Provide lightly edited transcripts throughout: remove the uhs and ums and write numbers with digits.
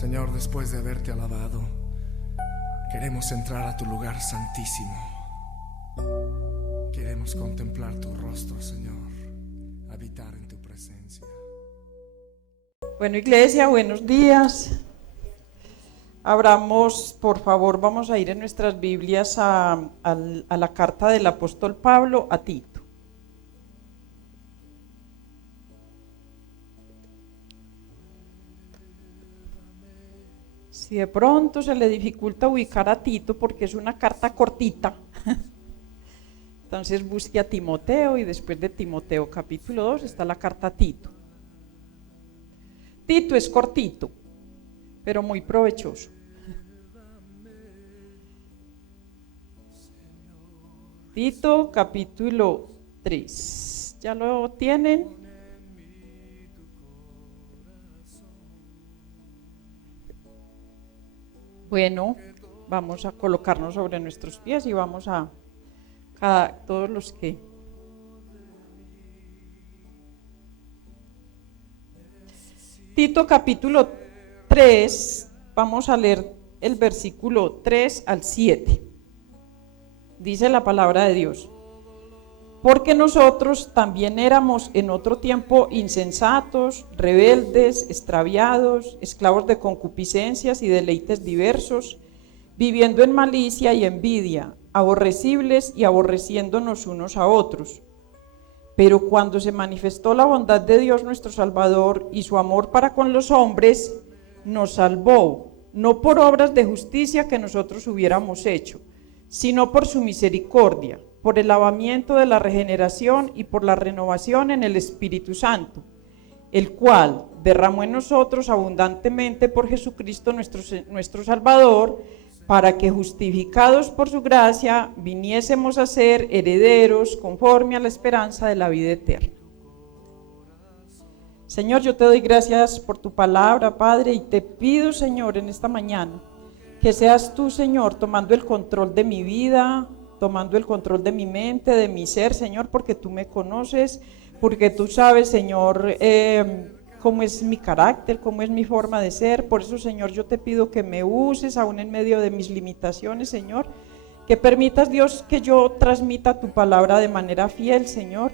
Señor, después de haberte alabado, queremos entrar a tu lugar santísimo. Queremos contemplar tu rostro, Señor, habitar en tu presencia. Bueno, iglesia, buenos días. Abramos, por favor, vamos a ir en nuestras Biblias a la carta del apóstol Pablo a Tito. Si de pronto se le dificulta ubicar a Tito porque es una carta cortita, entonces busque a Timoteo y después de Timoteo capítulo 2 está la carta a Tito. Tito es cortito, pero muy provechoso. Tito capítulo 3, ¿ya lo tienen? Bueno, vamos a colocarnos sobre nuestros pies y vamos a todos los que... Tito capítulo 3, vamos a leer el versículo 3 al 7. Dice la palabra de Dios: porque nosotros también éramos en otro tiempo insensatos, rebeldes, extraviados, esclavos de concupiscencias y deleites diversos, viviendo en malicia y envidia, aborrecibles y aborreciéndonos unos a otros. Pero cuando se manifestó la bondad de Dios nuestro Salvador y su amor para con los hombres, nos salvó, no por obras de justicia que nosotros hubiéramos hecho, sino por su misericordia, por el lavamiento de la regeneración y por la renovación en el Espíritu Santo, el cual derramó en nosotros abundantemente por Jesucristo nuestro Salvador, para que justificados por su gracia viniésemos a ser herederos conforme a la esperanza de la vida eterna. Señor, yo te doy gracias por tu palabra, Padre, y te pido, Señor, en esta mañana, que seas tú, Señor, tomando el control de mi vida, tomando el control de mi mente, de mi ser, Señor, porque tú me conoces, porque tú sabes, Señor, cómo es mi carácter, cómo es mi forma de ser. Por eso, Señor, yo te pido que me uses aún en medio de mis limitaciones, Señor, que permitas, Dios, que yo transmita tu palabra de manera fiel, Señor,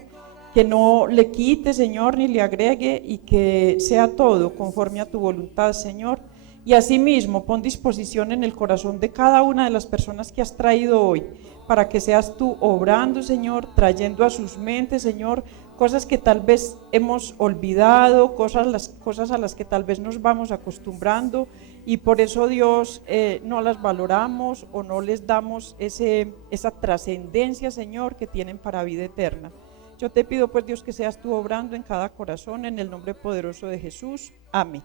que no le quite, Señor, ni le agregue, y que sea todo conforme a tu voluntad, Señor. Y asimismo, pon disposición en el corazón de cada una de las personas que has traído hoy, para que seas tú obrando, Señor, trayendo a sus mentes, Señor, cosas que tal vez hemos olvidado, cosas a las que tal vez nos vamos acostumbrando, y por eso, Dios, no las valoramos o no les damos esa trascendencia, Señor, que tienen para vida eterna. Yo te pido, pues, Dios, que seas tú obrando en cada corazón, en el nombre poderoso de Jesús. Amén.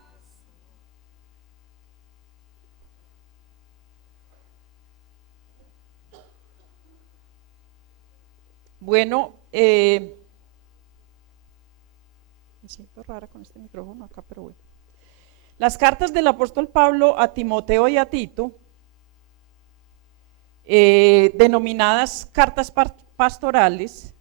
Bueno, me siento rara con este micrófono acá, pero bueno. Las cartas del apóstol Pablo a Timoteo y a Tito, denominadas cartas pastorales,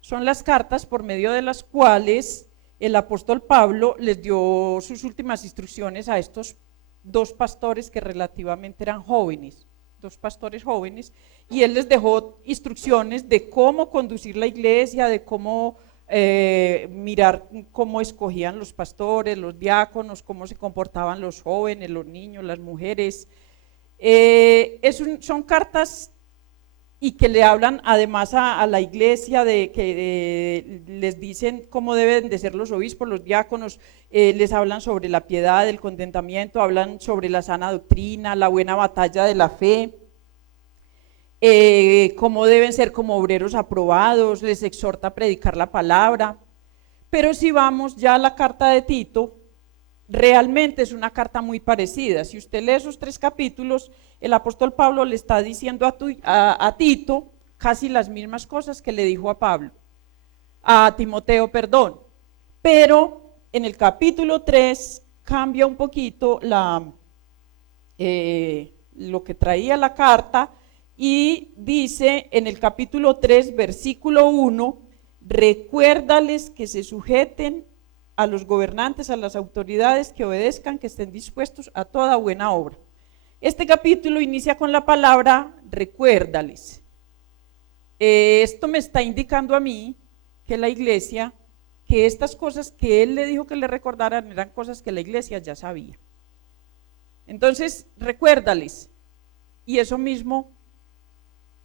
son las cartas por medio de las cuales el apóstol Pablo les dio sus últimas instrucciones a estos dos pastores que relativamente eran jóvenes. Dos pastores jóvenes, y él les dejó instrucciones de cómo conducir la iglesia, de cómo mirar cómo escogían los pastores, los diáconos, cómo se comportaban los jóvenes, los niños, las mujeres. Son cartas y que le hablan además a la iglesia, les dicen cómo deben de ser los obispos, los diáconos, les hablan sobre la piedad, el contentamiento, hablan sobre la sana doctrina, la buena batalla de la fe, cómo deben ser como obreros aprobados, les exhorta a predicar la palabra. Pero si vamos ya a la carta de Tito, realmente es una carta muy parecida. Si usted lee esos 3 capítulos, el apóstol Pablo le está diciendo a Tito casi las mismas cosas que le dijo a Timoteo, perdón. Pero en el capítulo 3 cambia un poquito lo que traía la carta, y dice en el capítulo 3, versículo 1, recuérdales que se sujeten a los gobernantes, a las autoridades, que obedezcan, que estén dispuestos a toda buena obra. Este capítulo inicia con la palabra recuérdales. Esto me está indicando a mí que la iglesia, que estas cosas que él le dijo que le recordaran eran cosas que la iglesia ya sabía. Entonces, recuérdales. Y eso mismo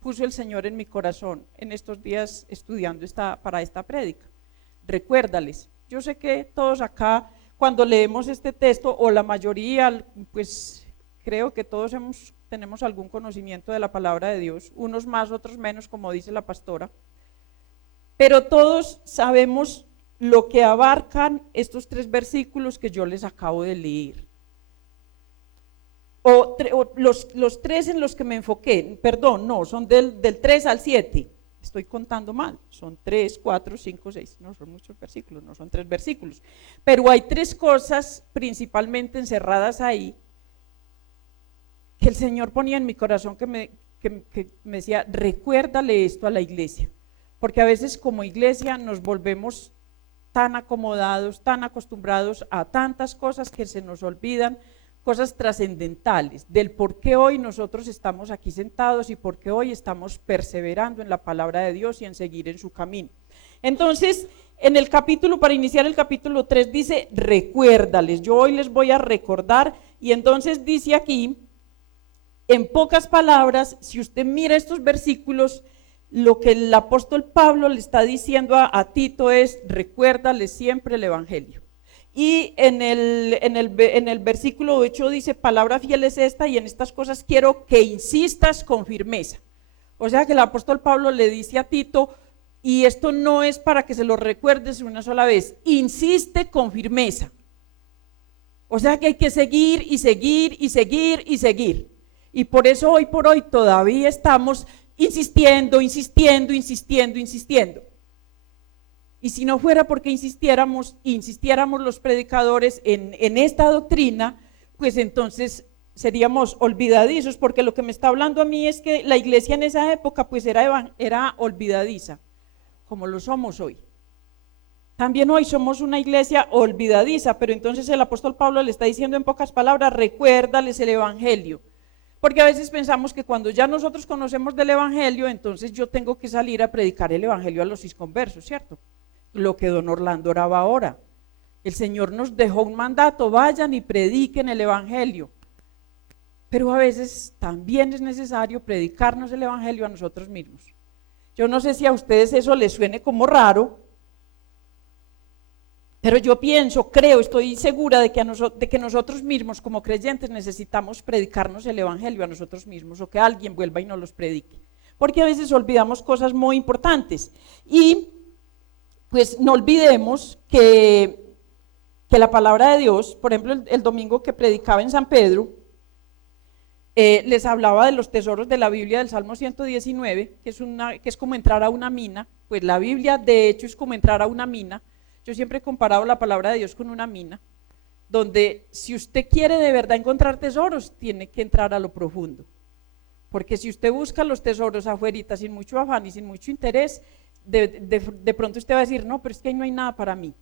puso el Señor en mi corazón en estos días estudiando para esta prédica. Recuérdales. Yo sé que todos acá, cuando leemos este texto, o la mayoría, pues creo que todos tenemos algún conocimiento de la palabra de Dios, unos más, otros menos, como dice la pastora, pero todos sabemos lo que abarcan estos 3 versículos que yo les acabo de leer. O los 3 en los que me enfoqué, perdón, no, son del 3 al 7, estoy contando mal, son 3, 4, 5, 6, no son muchos versículos, no son 3 versículos, pero hay 3 cosas principalmente encerradas ahí que el Señor ponía en mi corazón que me decía, recuérdale esto a la iglesia, porque a veces como iglesia nos volvemos tan acomodados, tan acostumbrados a tantas cosas que se nos olvidan, cosas trascendentales, del por qué hoy nosotros estamos aquí sentados y por qué hoy estamos perseverando en la palabra de Dios y en seguir en su camino. Entonces, en el capítulo, para iniciar el capítulo 3, dice, recuérdales, yo hoy les voy a recordar, y entonces dice aquí, en pocas palabras, si usted mira estos versículos, lo que el apóstol Pablo le está diciendo a Tito es, recuérdale siempre el evangelio. Y en el versículo 8 dice, palabra fiel es esta, y en estas cosas quiero que insistas con firmeza. O sea que el apóstol Pablo le dice a Tito, y esto no es para que se lo recuerdes una sola vez, insiste con firmeza. O sea que hay que seguir y seguir y seguir y seguir. Y por eso hoy por hoy todavía estamos insistiendo. Y si no fuera porque insistiéramos los predicadores en esta doctrina, pues entonces seríamos olvidadizos, porque lo que me está hablando a mí es que la iglesia en esa época pues era olvidadiza, como lo somos hoy. También hoy somos una iglesia olvidadiza, pero entonces el apóstol Pablo le está diciendo en pocas palabras, recuérdales el evangelio. Porque a veces pensamos que cuando ya nosotros conocemos del evangelio, entonces yo tengo que salir a predicar el evangelio a los inconversos, ¿cierto? Lo que don Orlando oraba ahora. El Señor nos dejó un mandato, vayan y prediquen el evangelio. Pero a veces también es necesario predicarnos el evangelio a nosotros mismos. Yo no sé si a ustedes eso les suene como raro, pero yo pienso, creo, estoy segura de que nosotros mismos como creyentes necesitamos predicarnos el evangelio a nosotros mismos, o que alguien vuelva y nos los predique, porque a veces olvidamos cosas muy importantes. Y pues no olvidemos que la palabra de Dios, por ejemplo el domingo que predicaba en San Pedro, les hablaba de los tesoros de la Biblia del Salmo 119, que es como entrar a una mina. Pues la Biblia de hecho es como entrar a una mina. Yo siempre he comparado la palabra de Dios con una mina, donde si usted quiere de verdad encontrar tesoros, tiene que entrar a lo profundo. Porque si usted busca los tesoros afuerita sin mucho afán y sin mucho interés, de pronto usted va a decir, no, pero es que ahí no hay nada para mí.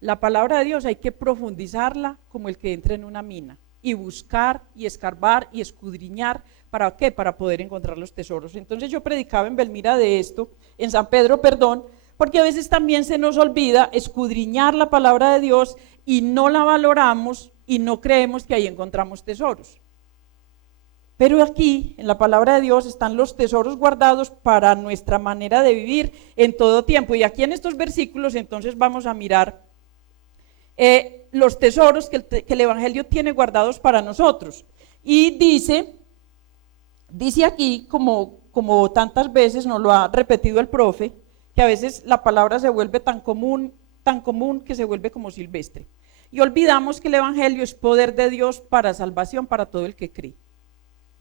La palabra de Dios hay que profundizarla como el que entra en una mina, y buscar y escarbar y escudriñar. ¿Para qué? Para poder encontrar los tesoros. Entonces yo predicaba en Belmira de esto, en San Pedro, perdón, porque a veces también se nos olvida escudriñar la palabra de Dios y no la valoramos y no creemos que ahí encontramos tesoros. Pero aquí, en la palabra de Dios, están los tesoros guardados para nuestra manera de vivir en todo tiempo. Y aquí en estos versículos entonces vamos a mirar los tesoros que el Evangelio tiene guardados para nosotros. Y dice aquí, como tantas veces nos lo ha repetido el profe, que a veces la palabra se vuelve tan común que se vuelve como silvestre. Y olvidamos que el evangelio es poder de Dios para salvación para todo el que cree.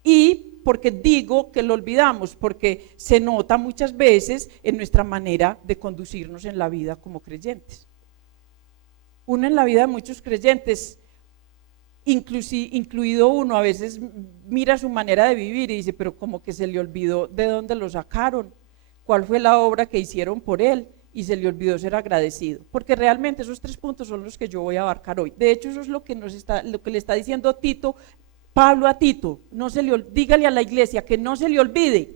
Y porque digo que lo olvidamos, porque se nota muchas veces en nuestra manera de conducirnos en la vida como creyentes. Uno en la vida de muchos creyentes, incluido uno, a veces mira su manera de vivir y dice, pero como que se le olvidó de dónde lo sacaron, cuál fue la obra que hicieron por él, y se le olvidó ser agradecido, porque realmente esos 3 puntos son los que yo voy a abarcar hoy. De hecho, eso es lo que le está diciendo Tito, Pablo a Tito, dígale a la iglesia que no se le olvide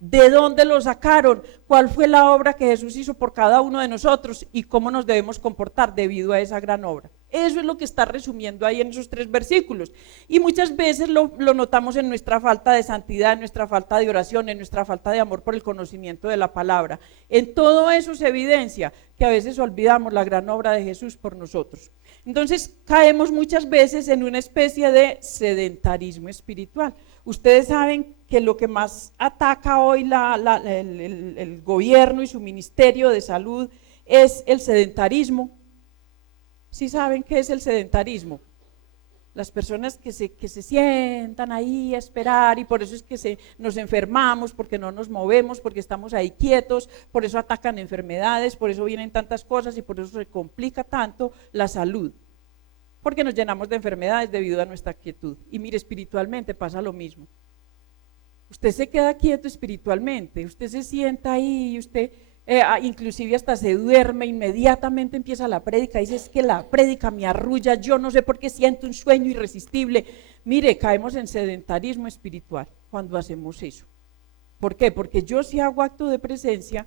de dónde lo sacaron, cuál fue la obra que Jesús hizo por cada uno de nosotros y cómo nos debemos comportar debido a esa gran obra. Eso es lo que está resumiendo ahí en esos 3 versículos. Y muchas veces lo notamos en nuestra falta de santidad, en nuestra falta de oración, en nuestra falta de amor por el conocimiento de la palabra. En todo eso se evidencia que a veces olvidamos la gran obra de Jesús por nosotros. Entonces caemos muchas veces en una especie de sedentarismo espiritual. Ustedes saben que lo que más ataca hoy el gobierno y su ministerio de salud es el sedentarismo. ¿Sí saben qué es el sedentarismo? Las personas que se sientan ahí a esperar, y por eso es que nos enfermamos, porque no nos movemos, porque estamos ahí quietos, por eso atacan enfermedades, por eso vienen tantas cosas y por eso se complica tanto la salud, porque nos llenamos de enfermedades debido a nuestra quietud. Y mire, espiritualmente pasa lo mismo. Usted se queda quieto espiritualmente, usted se sienta ahí y usted inclusive hasta se duerme, inmediatamente empieza la prédica, dice: es que la prédica me arrulla, yo no sé por qué siento un sueño irresistible. Mire, caemos en sedentarismo espiritual cuando hacemos eso. ¿Por qué? Porque yo sí hago acto de presencia,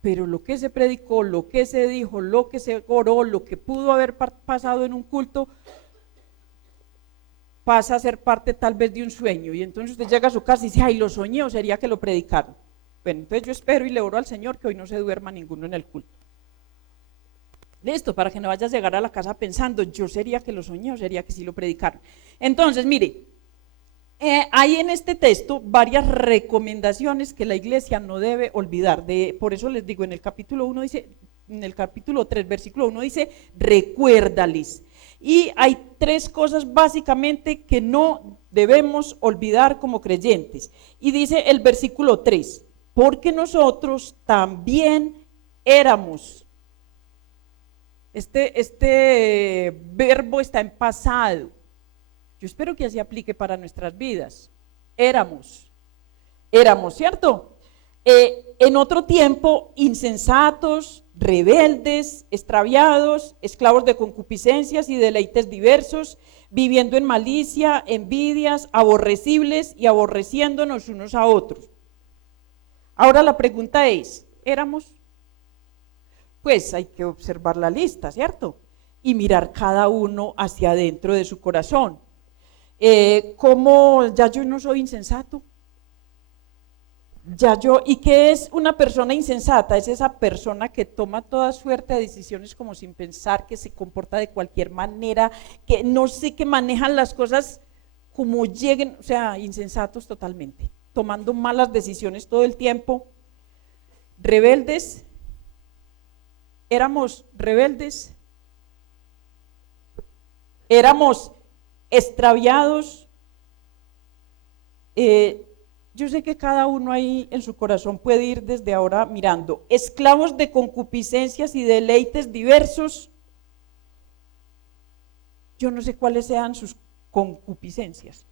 pero lo que se predicó, lo que se dijo, lo que se oró, lo que pudo haber pasado en un culto, pasa a ser parte tal vez de un sueño, y entonces usted llega a su casa y dice: ay, lo soñé, o sería que lo predicaron. Bueno, entonces yo espero y le oro al Señor que hoy no se duerma ninguno en el culto. Listo, para que no vayas a llegar a la casa pensando: yo sería que lo soñé, o sería que sí lo predicaron. Entonces, mire, hay en este texto varias recomendaciones que la iglesia no debe olvidar. Por eso les digo, en el capítulo 1 dice, en el capítulo 3, versículo 1 dice: recuérdales. Y hay 3 cosas básicamente que no debemos olvidar como creyentes. Y dice el versículo 3: porque nosotros también éramos. Este verbo está en pasado. Yo espero que así aplique para nuestras vidas. Éramos, ¿cierto? En otro tiempo, insensatos, rebeldes, extraviados, esclavos de concupiscencias y deleites diversos, viviendo en malicia, envidias, aborrecibles y aborreciéndonos unos a otros. Ahora la pregunta es: ¿éramos? Pues hay que observar la lista, ¿cierto? Y mirar cada uno hacia adentro de su corazón. ¿Cómo ya yo no soy insensato? ¿Y qué es una persona insensata? Es esa persona que toma toda suerte de decisiones como sin pensar, que se comporta de cualquier manera, que no sé, que manejan las cosas como lleguen, o sea, insensatos totalmente, tomando malas decisiones todo el tiempo. Rebeldes, éramos rebeldes, éramos extraviados. Yo sé que cada uno ahí en su corazón puede ir desde ahora mirando: esclavos de concupiscencias y deleites diversos. Yo no sé cuáles sean sus concupiscencias.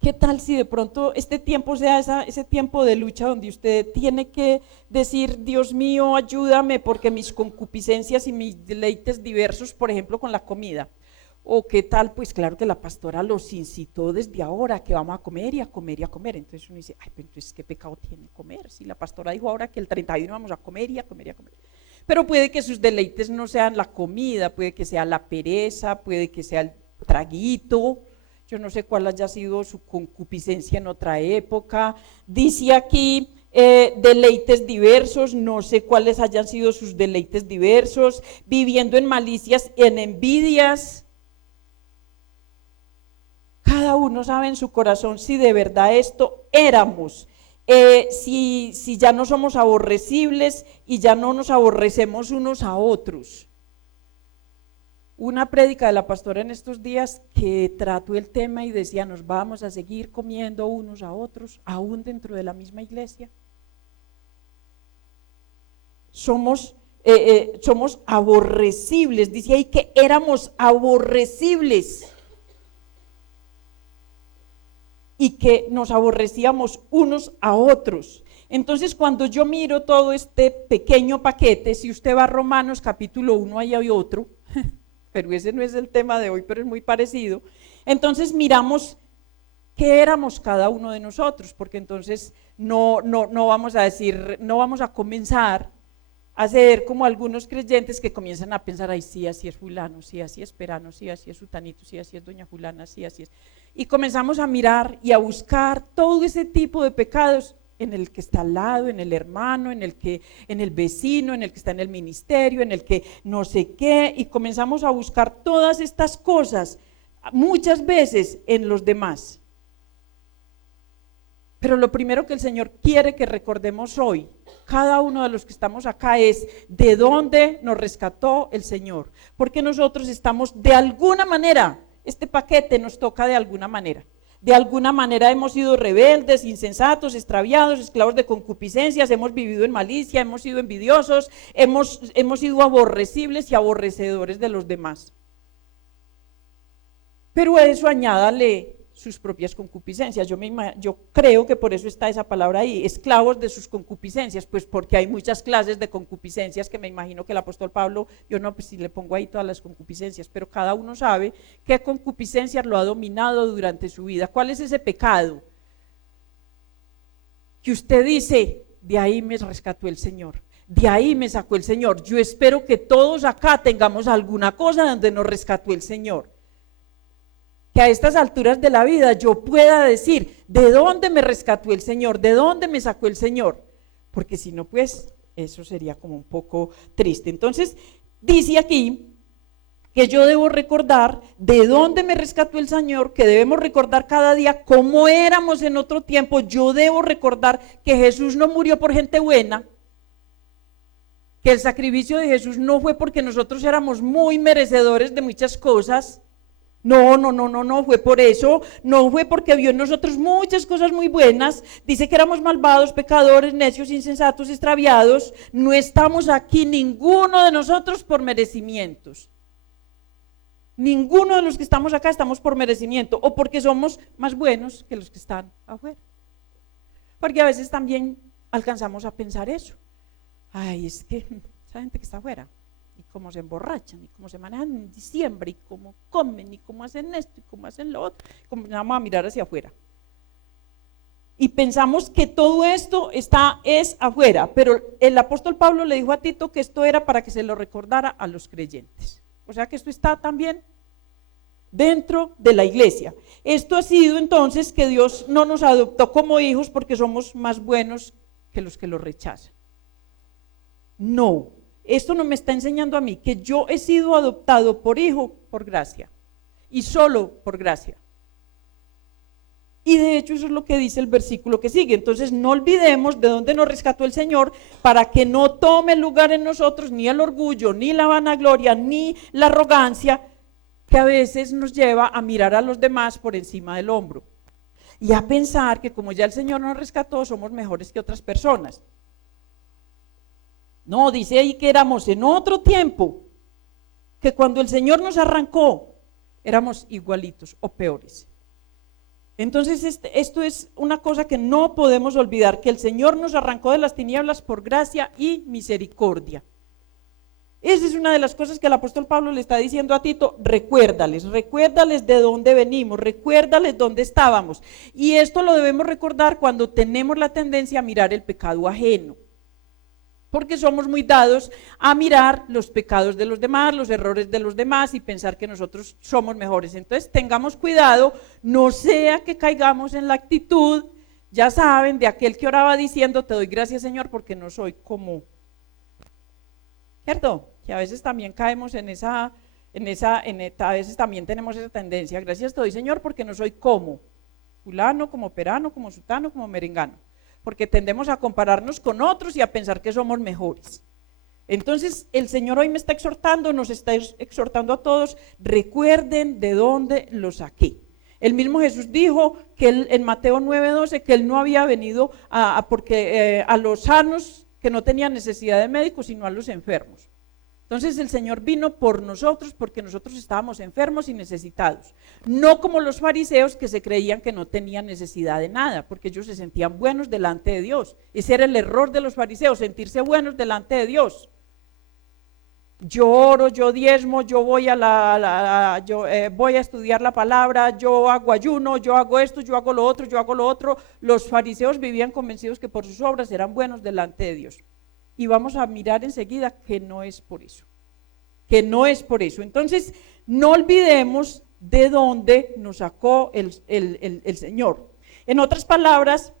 ¿Qué tal si de pronto este tiempo sea ese tiempo de lucha donde usted tiene que decir: Dios mío, ayúdame, porque mis concupiscencias y mis deleites diversos, por ejemplo, con la comida? O qué tal, pues claro que la pastora los incitó desde ahora que vamos a comer y a comer y a comer. Entonces uno dice: ay, pero entonces ¿qué pecado tiene comer? Si la pastora dijo ahora que el 31 vamos a comer y a comer y a comer. Pero puede que sus deleites no sean la comida, puede que sea la pereza, puede que sea el traguito. Yo no sé cuál haya sido su concupiscencia en otra época. Dice aquí deleites diversos, no sé cuáles hayan sido sus deleites diversos, viviendo en malicias, en envidias. Cada uno sabe en su corazón si de verdad esto éramos, si ya no somos aborrecibles y ya no nos aborrecemos unos a otros. Una prédica de la pastora en estos días que trató el tema y decía: nos vamos a seguir comiendo unos a otros, aún dentro de la misma iglesia. Somos aborrecibles, dice ahí que éramos aborrecibles y que nos aborrecíamos unos a otros. Entonces, cuando yo miro todo este pequeño paquete, si usted va a Romanos capítulo 1, ahí hay otro, pero ese no es el tema de hoy, pero es muy parecido. Entonces miramos qué éramos cada uno de nosotros, porque entonces no vamos a decir, no vamos a comenzar a ser como algunos creyentes que comienzan a pensar, ay, sí, así es fulano, sí, así es perano, sí, así es sutanito, sí, así es doña fulana, sí, así es. Y comenzamos a mirar y a buscar todo ese tipo de pecados en el que está al lado, en el hermano, en el vecino, en el que está en el ministerio, en el que no sé qué, y comenzamos a buscar todas estas cosas, muchas veces en los demás. Pero lo primero que el Señor quiere que recordemos hoy, cada uno de los que estamos acá, es de dónde nos rescató el Señor, porque nosotros estamos de alguna manera, este paquete nos toca de alguna manera. De alguna manera hemos sido rebeldes, insensatos, extraviados, esclavos de concupiscencias, hemos vivido en malicia, hemos sido envidiosos, hemos sido aborrecibles y aborrecedores de los demás. Pero a eso añádale sus propias concupiscencias. Yo creo que por eso está esa palabra ahí, esclavos de sus concupiscencias, pues porque hay muchas clases de concupiscencias que me imagino que el apóstol Pablo, yo no, pues si le pongo ahí todas las concupiscencias, pero cada uno sabe qué concupiscencias lo ha dominado durante su vida. ¿Cuál es ese pecado que usted dice, de ahí me rescató el Señor, de ahí me sacó el Señor? Yo espero que todos acá tengamos alguna cosa donde nos rescató el Señor, que a estas alturas de la vida yo pueda decir, ¿de dónde me rescató el Señor? ¿De dónde me sacó el Señor? Porque si no, pues eso sería como un poco triste. Entonces dice aquí que yo debo recordar de dónde me rescató el Señor, que debemos recordar cada día cómo éramos en otro tiempo. Yo debo recordar que Jesús no murió por gente buena, que el sacrificio de Jesús no fue porque nosotros éramos muy merecedores de muchas cosas. No fue por eso, no fue porque vio en nosotros muchas cosas muy buenas. Dice que éramos malvados, pecadores, necios, insensatos, extraviados. No estamos aquí ninguno de nosotros por merecimientos. Ninguno de los que estamos acá estamos por merecimiento o porque somos más buenos que los que están afuera. Porque a veces también alcanzamos a pensar eso. Ay, es que esa gente que está afuera, y cómo se emborrachan, y cómo se manejan en diciembre, y cómo comen, y cómo hacen esto, y cómo hacen lo otro, comenzamos a mirar hacia afuera. Y pensamos que todo esto es afuera, pero el apóstol Pablo le dijo a Tito que esto era para que se lo recordara a los creyentes. O sea que esto está también dentro de la iglesia. Esto ha sido entonces que Dios no nos adoptó como hijos porque somos más buenos que los que lo rechazan. No. Esto no me está enseñando a mí que yo he sido adoptado por hijo por gracia y solo por gracia. Y de hecho eso es lo que dice el versículo que sigue. Entonces no olvidemos de dónde nos rescató el Señor para que no tome lugar en nosotros ni el orgullo, ni la vanagloria, ni la arrogancia que a veces nos lleva a mirar a los demás por encima del hombro y a pensar que como ya el Señor nos rescató somos mejores que otras personas. No, dice ahí que éramos en otro tiempo, que cuando el Señor nos arrancó, éramos igualitos o peores. Entonces esto es una cosa que no podemos olvidar, que el Señor nos arrancó de las tinieblas por gracia y misericordia. Esa es una de las cosas que el apóstol Pablo le está diciendo a Tito, recuérdales de dónde venimos, recuérdales dónde estábamos. Y esto lo debemos recordar cuando tenemos la tendencia a mirar el pecado ajeno. Porque somos muy dados a mirar los pecados de los demás, los errores de los demás y pensar que nosotros somos mejores. Entonces tengamos cuidado, no sea que caigamos en la actitud, ya saben, de aquel que oraba diciendo, te doy gracias Señor porque no soy como, ¿cierto? Que a veces también caemos a veces también tenemos esa tendencia, gracias te doy Señor porque no soy como fulano, como perano, como sutano, como merengano. Porque tendemos a compararnos con otros y a pensar que somos mejores. Entonces el Señor hoy me está exhortando, nos está exhortando a todos, recuerden de dónde lo saqué. El mismo Jesús dijo que en Mateo 9:12 que Él no había venido a los sanos que no tenían necesidad de médicos, sino a los enfermos. Entonces el Señor vino por nosotros porque nosotros estábamos enfermos y necesitados. No como los fariseos que se creían que no tenían necesidad de nada, porque ellos se sentían buenos delante de Dios. Ese era el error de los fariseos, sentirse buenos delante de Dios. Yo oro, yo diezmo, yo voy voy a estudiar la palabra, yo hago ayuno, yo hago esto, yo hago lo otro, yo hago lo otro. Los fariseos vivían convencidos que por sus obras eran buenos delante de Dios. Y vamos a mirar enseguida que no es por eso, que no es por eso. Entonces, no olvidemos de dónde nos sacó el Señor. En otras palabras,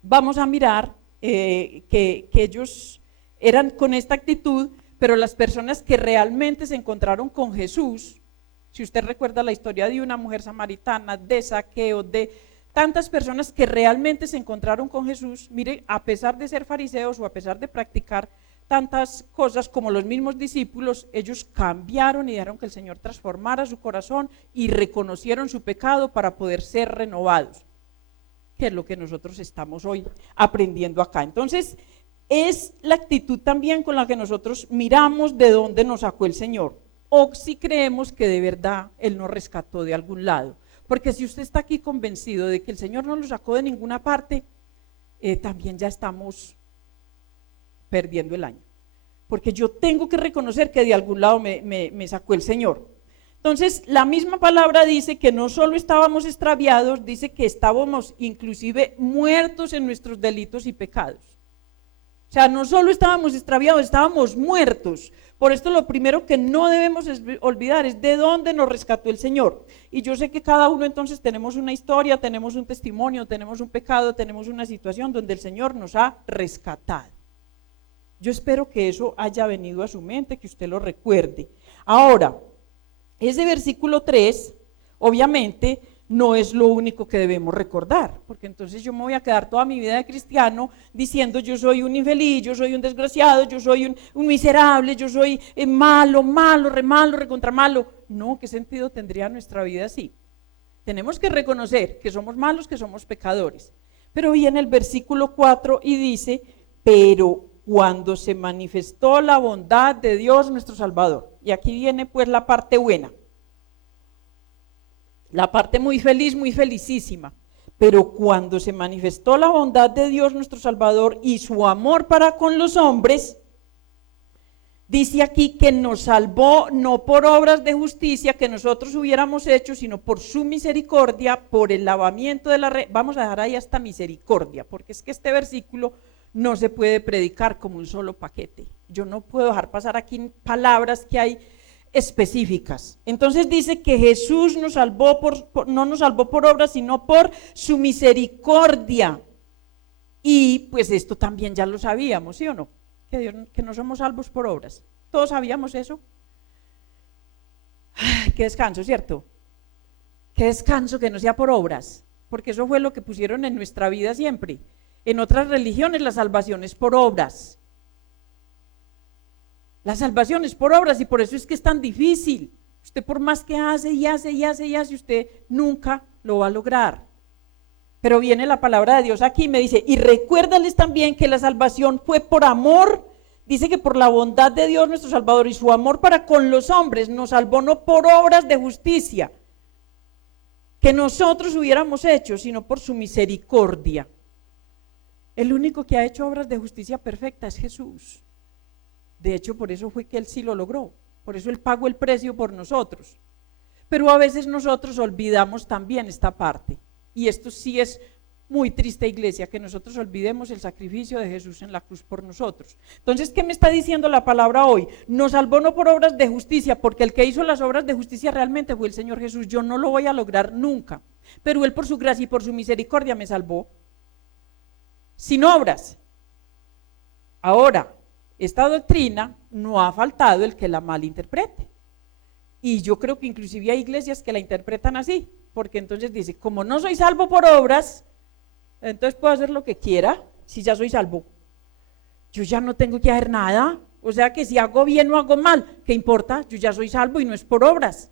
vamos a mirar que ellos eran con esta actitud, pero las personas que realmente se encontraron con Jesús, si usted recuerda la historia de una mujer samaritana, de Zaqueo, de tantas personas que realmente se encontraron con Jesús, mire, a pesar de ser fariseos o a pesar de practicar tantas cosas como los mismos discípulos, ellos cambiaron y dejaron que el Señor transformara su corazón y reconocieron su pecado para poder ser renovados, que es lo que nosotros estamos hoy aprendiendo acá. Entonces, es la actitud también con la que nosotros miramos de dónde nos sacó el Señor, o si creemos que de verdad Él nos rescató de algún lado. Porque si usted está aquí convencido de que el Señor no lo sacó de ninguna parte, también ya estamos perdiendo el año. Porque yo tengo que reconocer que de algún lado me sacó el Señor. Entonces, la misma palabra dice que no solo estábamos extraviados, dice que estábamos inclusive muertos en nuestros delitos y pecados. O sea, no solo estábamos extraviados, estábamos muertos. Por esto lo primero que no debemos olvidar es de dónde nos rescató el Señor. Y yo sé que cada uno entonces tenemos una historia, tenemos un testimonio, tenemos un pecado, tenemos una situación donde el Señor nos ha rescatado. Yo espero que eso haya venido a su mente, que usted lo recuerde. Ahora, ese versículo 3, obviamente, no es lo único que debemos recordar, porque entonces yo me voy a quedar toda mi vida de cristiano diciendo yo soy un infeliz, yo soy un desgraciado, yo soy un miserable, yo soy malo, recontra malo. No, ¿qué sentido tendría nuestra vida así? Tenemos que reconocer que somos malos, que somos pecadores. Pero viene el versículo 4 y dice, pero cuando se manifestó la bondad de Dios nuestro Salvador. Y aquí viene pues la parte buena. La parte muy feliz, muy felicísima. Pero cuando se manifestó la bondad de Dios nuestro Salvador y su amor para con los hombres, dice aquí que nos salvó no por obras de justicia que nosotros hubiéramos hecho, sino por su misericordia, por el lavamiento de la vamos a dejar ahí hasta misericordia, porque es que este versículo no se puede predicar como un solo paquete. Yo no puedo dejar pasar aquí palabras que hay específicas. Entonces dice que Jesús nos salvó no nos salvó por obras, sino por su misericordia. Y pues esto también ya lo sabíamos, ¿sí o no? Que no somos salvos por obras. Todos sabíamos eso. Ay, qué descanso, ¿cierto? Qué descanso que no sea por obras, porque eso fue lo que pusieron en nuestra vida siempre. En otras religiones la salvación es por obras. La salvación es por obras y por eso es que es tan difícil. Usted por más que hace y hace y hace y hace, usted nunca lo va a lograr. Pero viene la palabra de Dios aquí y me dice, y recuérdales también que la salvación fue por amor. Dice que por la bondad de Dios nuestro Salvador y su amor para con los hombres nos salvó no por obras de justicia que nosotros hubiéramos hecho, sino por su misericordia. El único que ha hecho obras de justicia perfecta es Jesús. De hecho, por eso fue que Él sí lo logró, por eso Él pagó el precio por nosotros. Pero a veces nosotros olvidamos también esta parte, y esto sí es muy triste, iglesia, que nosotros olvidemos el sacrificio de Jesús en la cruz por nosotros. Entonces, ¿qué me está diciendo la palabra hoy? Nos salvó no por obras de justicia, porque el que hizo las obras de justicia realmente fue el Señor Jesús. Yo no lo voy a lograr nunca, pero Él por su gracia y por su misericordia me salvó, sin obras. Ahora, esta doctrina no ha faltado el que la malinterprete. Y yo creo que inclusive hay iglesias que la interpretan así, porque entonces dice, como no soy salvo por obras, entonces puedo hacer lo que quiera si ya soy salvo. Yo ya no tengo que hacer nada, o sea que si hago bien o hago mal, ¿qué importa? Yo ya soy salvo y no es por obras.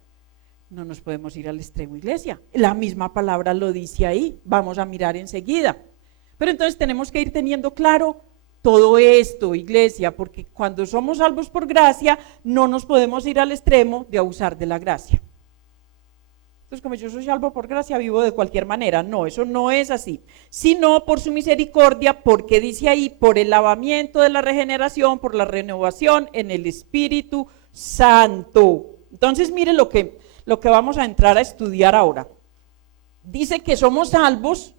No nos podemos ir al extremo, iglesia. La misma palabra lo dice ahí, vamos a mirar enseguida. Pero entonces tenemos que ir teniendo claro todo esto, iglesia, porque cuando somos salvos por gracia, no nos podemos ir al extremo de abusar de la gracia. Entonces, como yo soy salvo por gracia, vivo de cualquier manera. No, eso no es así. Sino por su misericordia, porque dice ahí, por el lavamiento de la regeneración, por la renovación en el Espíritu Santo. Entonces, mire lo que vamos a entrar a estudiar ahora. Dice que somos salvos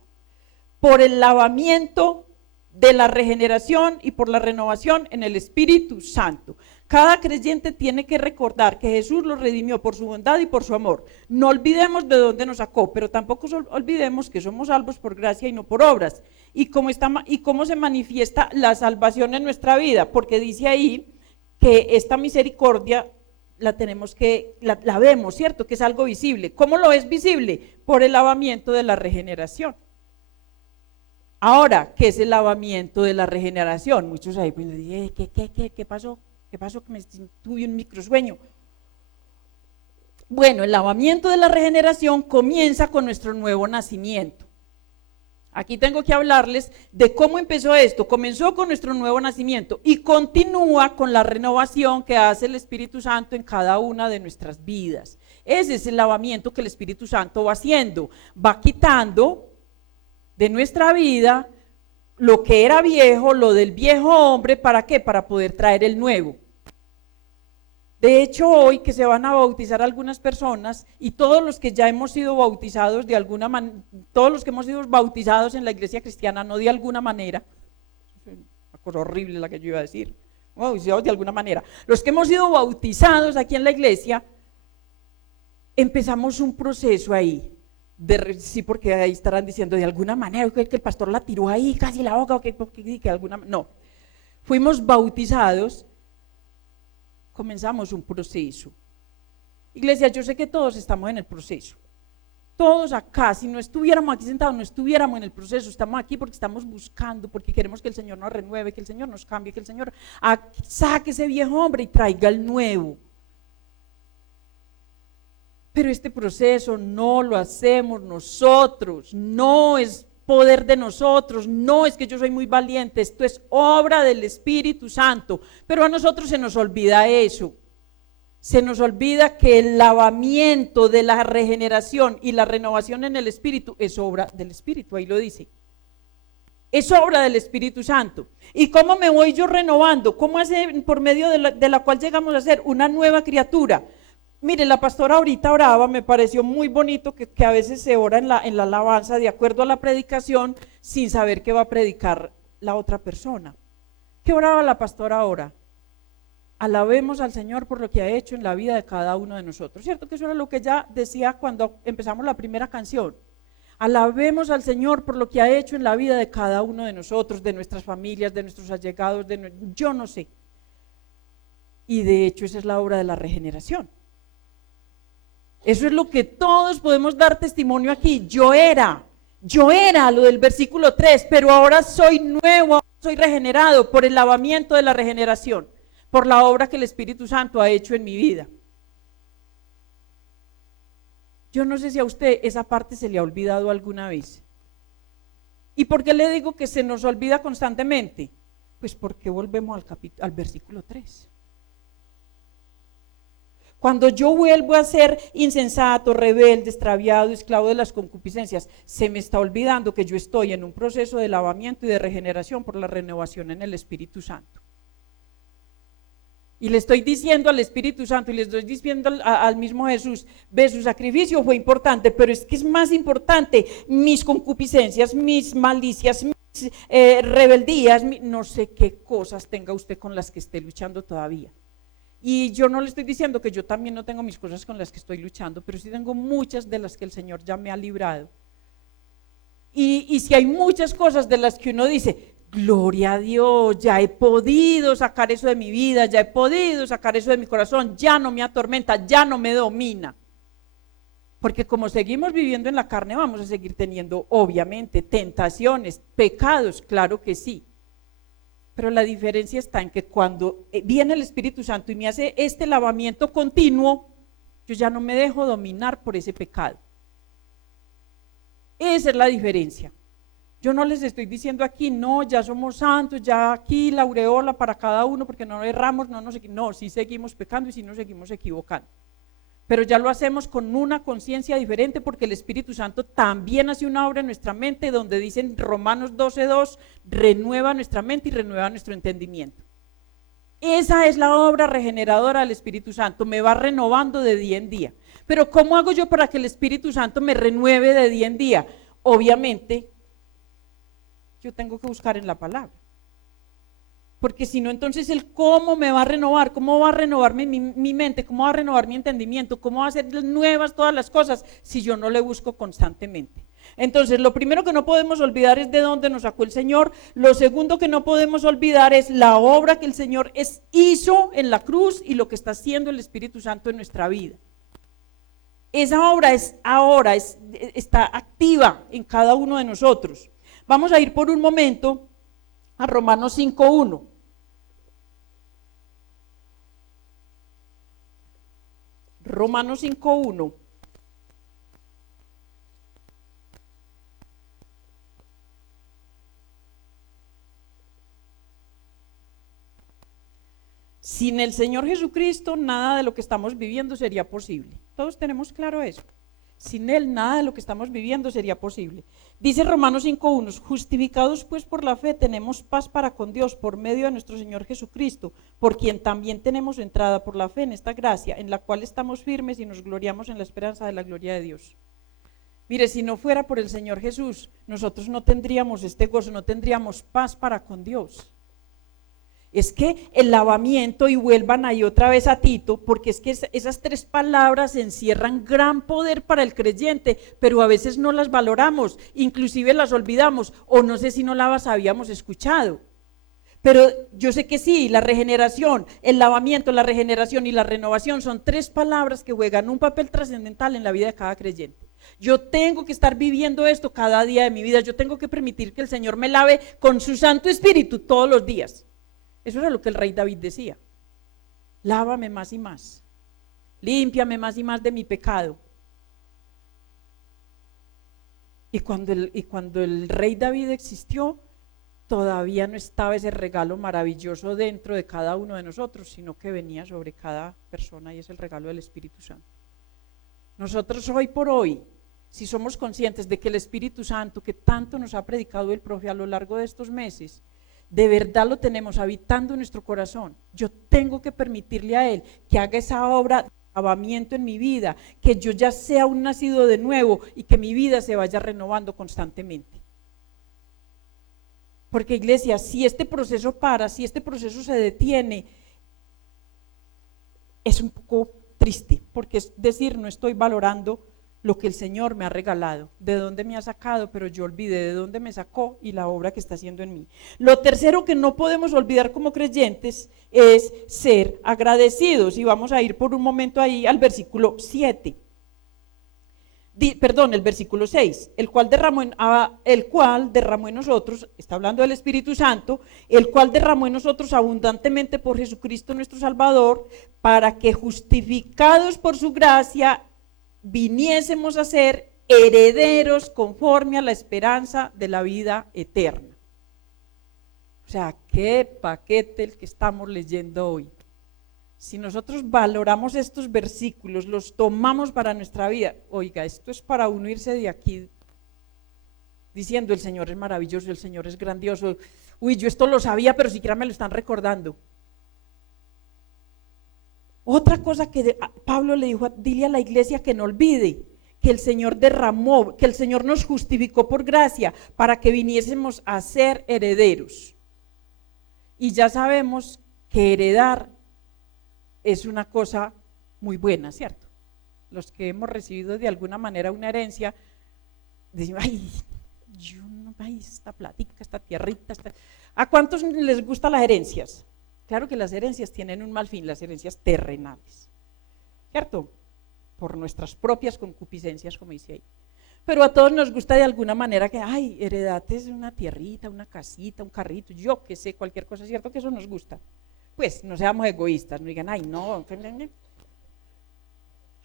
por el lavamiento de la regeneración y por la renovación en el Espíritu Santo. Cada creyente tiene que recordar que Jesús lo redimió por su bondad y por su amor. No olvidemos de dónde nos sacó, pero tampoco olvidemos que somos salvos por gracia y no por obras. Y cómo se manifiesta la salvación en nuestra vida, porque dice ahí que esta misericordia la vemos, ¿cierto? Que es algo visible. ¿Cómo lo es visible? Por el lavamiento de la regeneración. Ahora, ¿qué es el lavamiento de la regeneración? Muchos ahí pues dicen, ¿qué pasó? ¿Qué pasó? Que tuve un microsueño. Bueno, el lavamiento de la regeneración comienza con nuestro nuevo nacimiento. Aquí tengo que hablarles de cómo empezó esto. Comenzó con nuestro nuevo nacimiento y continúa con la renovación que hace el Espíritu Santo en cada una de nuestras vidas. Ese es el lavamiento que el Espíritu Santo va haciendo, va quitando de nuestra vida lo que era viejo, lo del viejo hombre, ¿para qué? Para poder traer el nuevo. De hecho, hoy que se van a bautizar algunas personas y todos los que ya hemos sido bautizados de alguna manera, todos los que hemos sido bautizados en la iglesia cristiana, no de alguna manera, una cosa horrible la que yo iba a decir, bautizados de alguna manera, los que hemos sido bautizados aquí en la iglesia, empezamos un proceso ahí. Sí, porque ahí estarán diciendo de alguna manera que el pastor la tiró ahí casi la boca o que alguna, no, fuimos bautizados, comenzamos un proceso. Iglesia, yo sé que todos estamos en el proceso, todos acá, si no estuviéramos aquí sentados, no estuviéramos en el proceso, estamos aquí porque estamos buscando, porque queremos que el Señor nos renueve, que el Señor nos cambie, que el Señor saque ese viejo hombre y traiga el nuevo. Pero este proceso no lo hacemos nosotros, no es poder de nosotros, no es que yo soy muy valiente, esto es obra del Espíritu Santo, pero a nosotros se nos olvida eso, se nos olvida que el lavamiento de la regeneración y la renovación en el Espíritu es obra del Espíritu, ahí lo dice, es obra del Espíritu Santo. ¿Y cómo me voy yo renovando? ¿Cómo hace por medio de la cual llegamos a ser una nueva criatura? Mire, la pastora ahorita oraba, me pareció muy bonito que a veces se ora en la alabanza de acuerdo a la predicación sin saber qué va a predicar la otra persona. ¿Qué oraba la pastora ahora? Alabemos al Señor por lo que ha hecho en la vida de cada uno de nosotros, ¿cierto? Que eso era lo que ella decía cuando empezamos la primera canción. Alabemos al Señor por lo que ha hecho en la vida de cada uno de nosotros, de nuestras familias, de nuestros allegados, yo no sé. Y de hecho esa es la obra de la regeneración. Eso es lo que todos podemos dar testimonio aquí. Yo era lo del versículo 3, pero ahora soy nuevo, soy regenerado por el lavamiento de la regeneración, por la obra que el Espíritu Santo ha hecho en mi vida. Yo no sé si a usted esa parte se le ha olvidado alguna vez. ¿Y por qué le digo que se nos olvida constantemente? Pues porque volvemos al versículo 3. Cuando yo vuelvo a ser insensato, rebelde, extraviado, esclavo de las concupiscencias, se me está olvidando que yo estoy en un proceso de lavamiento y de regeneración por la renovación en el Espíritu Santo. Y le estoy diciendo al Espíritu Santo y le estoy diciendo al mismo Jesús, ve, su sacrificio fue importante, pero es que es más importante mis concupiscencias, mis malicias, mis rebeldías, no sé qué cosas tenga usted con las que esté luchando todavía. Y yo no le estoy diciendo que yo también no tengo mis cosas con las que estoy luchando, pero sí tengo muchas de las que el Señor ya me ha librado. Y si hay muchas cosas de las que uno dice, gloria a Dios, ya he podido sacar eso de mi vida, ya he podido sacar eso de mi corazón, ya no me atormenta, ya no me domina. Porque como seguimos viviendo en la carne, vamos a seguir teniendo, obviamente, tentaciones, pecados, claro que sí. Pero la diferencia está en que cuando viene el Espíritu Santo y me hace este lavamiento continuo, yo ya no me dejo dominar por ese pecado. Esa es la diferencia. Yo no les estoy diciendo aquí, no, ya somos santos, ya aquí la aureola para cada uno, porque no erramos, no, sí seguimos pecando y sí nos seguimos equivocando. Pero ya lo hacemos con una conciencia diferente, porque el Espíritu Santo también hace una obra en nuestra mente, donde dicen Romanos 12:2, renueva nuestra mente y renueva nuestro entendimiento. Esa es la obra regeneradora del Espíritu Santo, me va renovando de día en día. Pero ¿cómo hago yo para que el Espíritu Santo me renueve de día en día? Obviamente, yo tengo que buscar en la palabra. Porque si no, entonces el cómo me va a renovar, cómo va a renovar mi mente, cómo va a renovar mi entendimiento, cómo va a hacer nuevas todas las cosas si yo no le busco constantemente. Entonces, lo primero que no podemos olvidar es de dónde nos sacó el Señor. Lo segundo que no podemos olvidar es la obra que el Señor hizo en la cruz y lo que está haciendo el Espíritu Santo en nuestra vida. Esa obra está activa en cada uno de nosotros. Vamos a ir por un momento a Romanos 5:1. Romanos 5:1. Sin el Señor Jesucristo, nada de lo que estamos viviendo sería posible. Todos tenemos claro eso. Sin Él, nada de lo que estamos viviendo sería posible. Dice Romanos 5:1, justificados pues por la fe, tenemos paz para con Dios por medio de nuestro Señor Jesucristo, por quien también tenemos entrada por la fe en esta gracia, en la cual estamos firmes y nos gloriamos en la esperanza de la gloria de Dios. Mire, si no fuera por el Señor Jesús, nosotros no tendríamos este gozo, no tendríamos paz para con Dios. Es que el lavamiento, y vuelvan ahí otra vez a Tito, porque es que esas tres palabras encierran gran poder para el creyente, pero a veces no las valoramos, inclusive las olvidamos, o no sé si no las habíamos escuchado. Pero yo sé que sí, la regeneración, el lavamiento, la regeneración y la renovación son tres palabras que juegan un papel trascendental en la vida de cada creyente. Yo tengo que estar viviendo esto cada día de mi vida, yo tengo que permitir que el Señor me lave con su Santo Espíritu todos los días. Eso era lo que el rey David decía: lávame más y más, límpiame más y más de mi pecado. Y cuando el rey David existió, todavía no estaba ese regalo maravilloso dentro de cada uno de nosotros, sino que venía sobre cada persona, y es el regalo del Espíritu Santo. Nosotros hoy por hoy, si somos conscientes de que el Espíritu Santo, que tanto nos ha predicado el profe a lo largo de estos meses, de verdad lo tenemos habitando en nuestro corazón, yo tengo que permitirle a Él que haga esa obra de lavamiento en mi vida, que yo ya sea un nacido de nuevo y que mi vida se vaya renovando constantemente. Porque, iglesia, si este proceso si este proceso se detiene, es un poco triste, porque es decir, no estoy valorando lo que el Señor me ha regalado, de dónde me ha sacado, pero yo olvidé de dónde me sacó y la obra que está haciendo en mí. Lo tercero que no podemos olvidar como creyentes es ser agradecidos, y vamos a ir por un momento ahí al versículo 7. El versículo 6, el cual derramó en nosotros, está hablando del Espíritu Santo, el cual derramó en nosotros abundantemente por Jesucristo nuestro Salvador, para que justificados por su gracia viniésemos a ser herederos conforme a la esperanza de la vida eterna. O sea, qué paquete el que estamos leyendo hoy. Si nosotros valoramos estos versículos, los tomamos para nuestra vida, oiga, esto es para uno irse de aquí diciendo: el Señor es maravilloso, el Señor es grandioso. Uy, yo esto lo sabía, pero siquiera me lo están recordando. Otra cosa que Pablo le dijo: dile a la iglesia que no olvide que el Señor derramó, que el Señor nos justificó por gracia para que viniésemos a ser herederos. Y ya sabemos que heredar es una cosa muy buena, ¿cierto? Los que hemos recibido de alguna manera una herencia, decimos: esta platica, esta tierrita, ¿A cuántos les gustan las herencias? Claro que las herencias tienen un mal fin, las herencias terrenales, ¿cierto? Por nuestras propias concupiscencias, como dice ahí. Pero a todos nos gusta de alguna manera que, heredate es una tierrita, una casita, un carrito, yo qué sé, cualquier cosa, ¿cierto? Que eso nos gusta. Pues no seamos egoístas, no digan: no.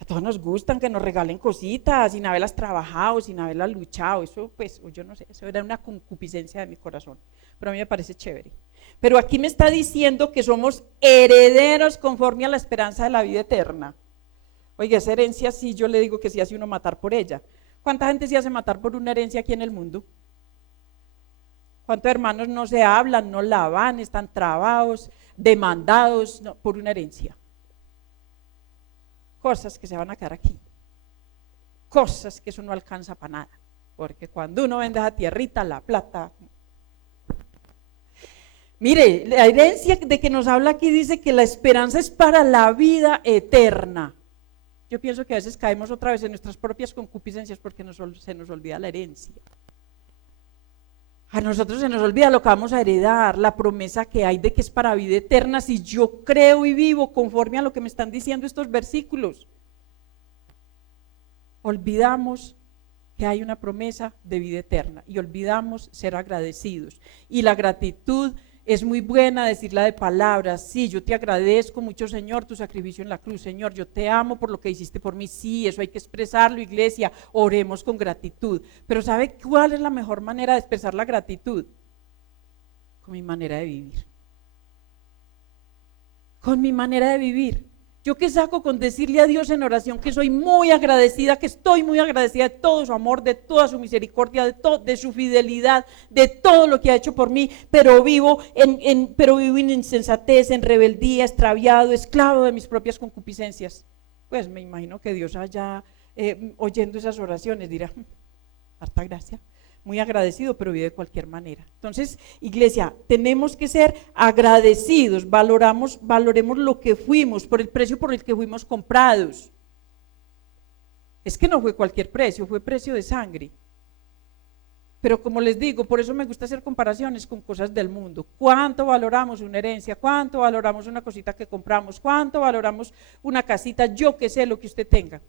A todos nos gustan que nos regalen cositas sin haberlas trabajado, sin haberlas luchado. Eso pues, yo no sé, eso era una concupiscencia de mi corazón. Pero a mí me parece chévere. Pero aquí me está diciendo que somos herederos conforme a la esperanza de la vida eterna. Oiga, esa herencia sí, yo le digo que sí hace uno matar por ella. ¿Cuánta gente se hace matar por una herencia aquí en el mundo? ¿Cuántos hermanos no se hablan, no la van, están trabados, demandados por una herencia? Cosas que se van a quedar aquí. Cosas que eso no alcanza para nada. Porque cuando uno vende esa tierrita, la plata. Mire, la herencia de que nos habla aquí dice que la esperanza es para la vida eterna. Yo pienso que a veces caemos otra vez en nuestras propias concupiscencias porque se nos olvida la herencia. A nosotros se nos olvida lo que vamos a heredar, la promesa que hay de que es para vida eterna si yo creo y vivo conforme a lo que me están diciendo estos versículos. Olvidamos que hay una promesa de vida eterna y olvidamos ser agradecidos. Y la gratitud es muy buena decirla de palabras. Sí, yo te agradezco mucho, Señor, tu sacrificio en la cruz. Señor, yo te amo por lo que hiciste por mí. Sí, eso hay que expresarlo, iglesia. Oremos con gratitud. Pero ¿sabe cuál es la mejor manera de expresar la gratitud? Con mi manera de vivir. Con mi manera de vivir. ¿Yo qué saco con decirle a Dios en oración que soy muy agradecida, que estoy muy agradecida de todo su amor, de toda su misericordia, de su fidelidad, de todo lo que ha hecho por mí, pero vivo en insensatez, en rebeldía, extraviado, esclavo de mis propias concupiscencias? Pues me imagino que Dios allá oyendo esas oraciones dirá, harta gracia. Muy agradecido, pero vive de cualquier manera. Entonces, iglesia, tenemos que ser agradecidos, valoremos lo que fuimos, por el precio por el que fuimos comprados. Es que no fue cualquier precio, fue precio de sangre. Pero como les digo, por eso me gusta hacer comparaciones con cosas del mundo. ¿Cuánto valoramos una herencia? ¿Cuánto valoramos una cosita que compramos? ¿Cuánto valoramos una casita? Yo que sé lo que usted tenga.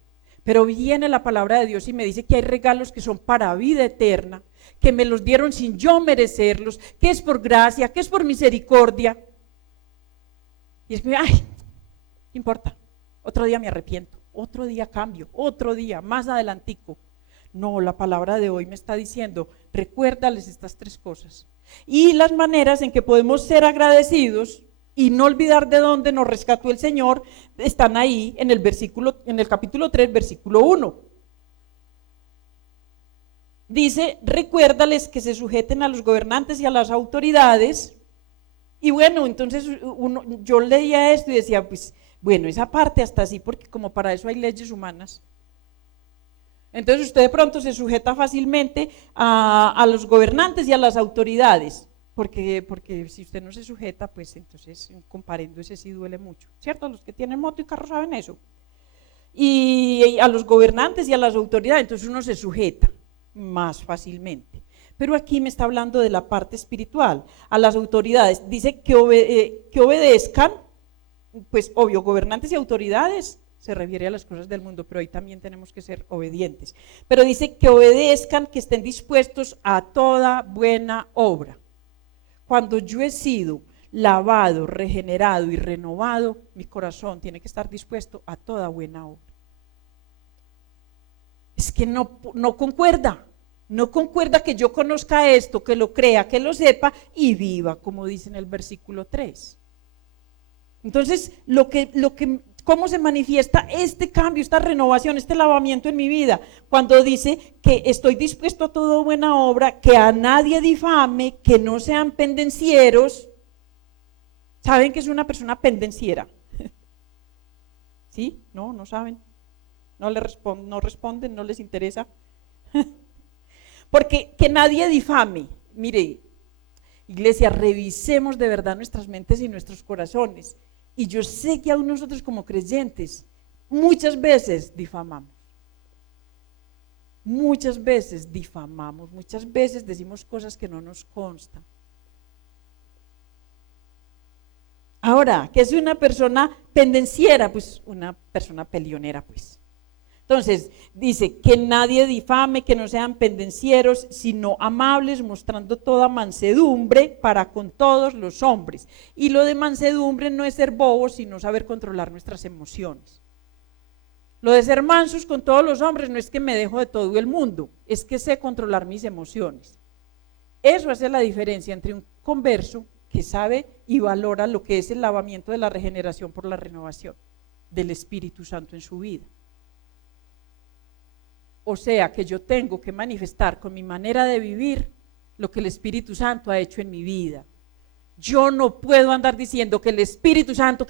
Pero viene la palabra de Dios y me dice que hay regalos que son para vida eterna, que me los dieron sin yo merecerlos, que es por gracia, que es por misericordia. Y es que, ay, no importa, otro día me arrepiento, otro día cambio, otro día, más adelantico. No, la palabra de hoy me está diciendo, recuérdales estas tres cosas. Y las maneras en que podemos ser agradecidos y no olvidar de dónde nos rescató el Señor, están ahí en el capítulo 3, versículo 1. Dice, recuérdales que se sujeten a los gobernantes y a las autoridades. Y bueno, entonces yo leía esto y decía, pues, bueno, esa parte hasta así, porque como para eso hay leyes humanas. Entonces usted de pronto se sujeta fácilmente a los gobernantes y a las autoridades. Porque si usted no se sujeta, pues entonces comparando ese sí duele mucho, ¿cierto? Los que tienen moto y carro saben eso. Y a los gobernantes y a las autoridades, entonces uno se sujeta más fácilmente. Pero aquí me está hablando de la parte espiritual, a las autoridades. Dice que obedezcan, pues obvio, gobernantes y autoridades, se refiere a las cosas del mundo, pero ahí también tenemos que ser obedientes. Pero dice que obedezcan, que estén dispuestos a toda buena obra. Cuando yo he sido lavado, regenerado y renovado, mi corazón tiene que estar dispuesto a toda buena obra. Es que no concuerda que yo conozca esto, que lo crea, que lo sepa y viva, como dice en el versículo 3. Entonces, ¿cómo se manifiesta este cambio, esta renovación, este lavamiento en mi vida? Cuando dice que estoy dispuesto a toda buena obra, que a nadie difame, que no sean pendencieros. ¿Saben que es una persona pendenciera? ¿Sí? No saben. No responden, no les interesa. Porque que nadie difame. Mire, iglesia, revisemos de verdad nuestras mentes y nuestros corazones. Y yo sé que aún nosotros como creyentes muchas veces difamamos, muchas veces decimos cosas que no nos constan. Ahora, ¿qué es una persona pendenciera? Pues una persona peleonera, pues. Entonces, dice que nadie difame, que no sean pendencieros, sino amables, mostrando toda mansedumbre para con todos los hombres. Y lo de mansedumbre no es ser bobos, sino saber controlar nuestras emociones. Lo de ser mansos con todos los hombres no es que me dejo de todo el mundo, es que sé controlar mis emociones. Eso hace la diferencia entre un converso que sabe y valora lo que es el lavamiento de la regeneración por la renovación del Espíritu Santo en su vida. O sea que yo tengo que manifestar con mi manera de vivir lo que el Espíritu Santo ha hecho en mi vida. Yo no puedo andar diciendo que el Espíritu Santo,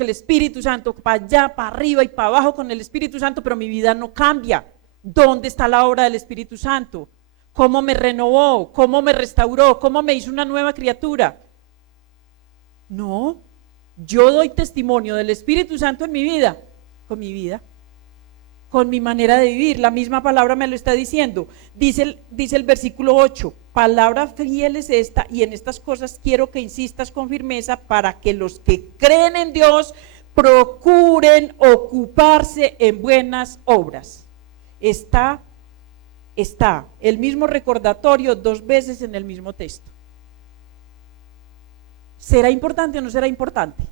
para allá, para arriba y para abajo con el Espíritu Santo, pero mi vida no cambia. ¿Dónde está la obra del Espíritu Santo? ¿Cómo me renovó? ¿Cómo me restauró? ¿Cómo me hizo una nueva criatura? No, yo doy testimonio del Espíritu Santo en mi vida, con mi manera de vivir. La misma palabra me lo está diciendo. Dice el versículo 8, palabra fiel es esta, y en estas cosas quiero que insistas con firmeza para que los que creen en Dios procuren ocuparse en buenas obras. Está el mismo recordatorio 2 veces en el mismo texto. ¿Será importante o no será importante?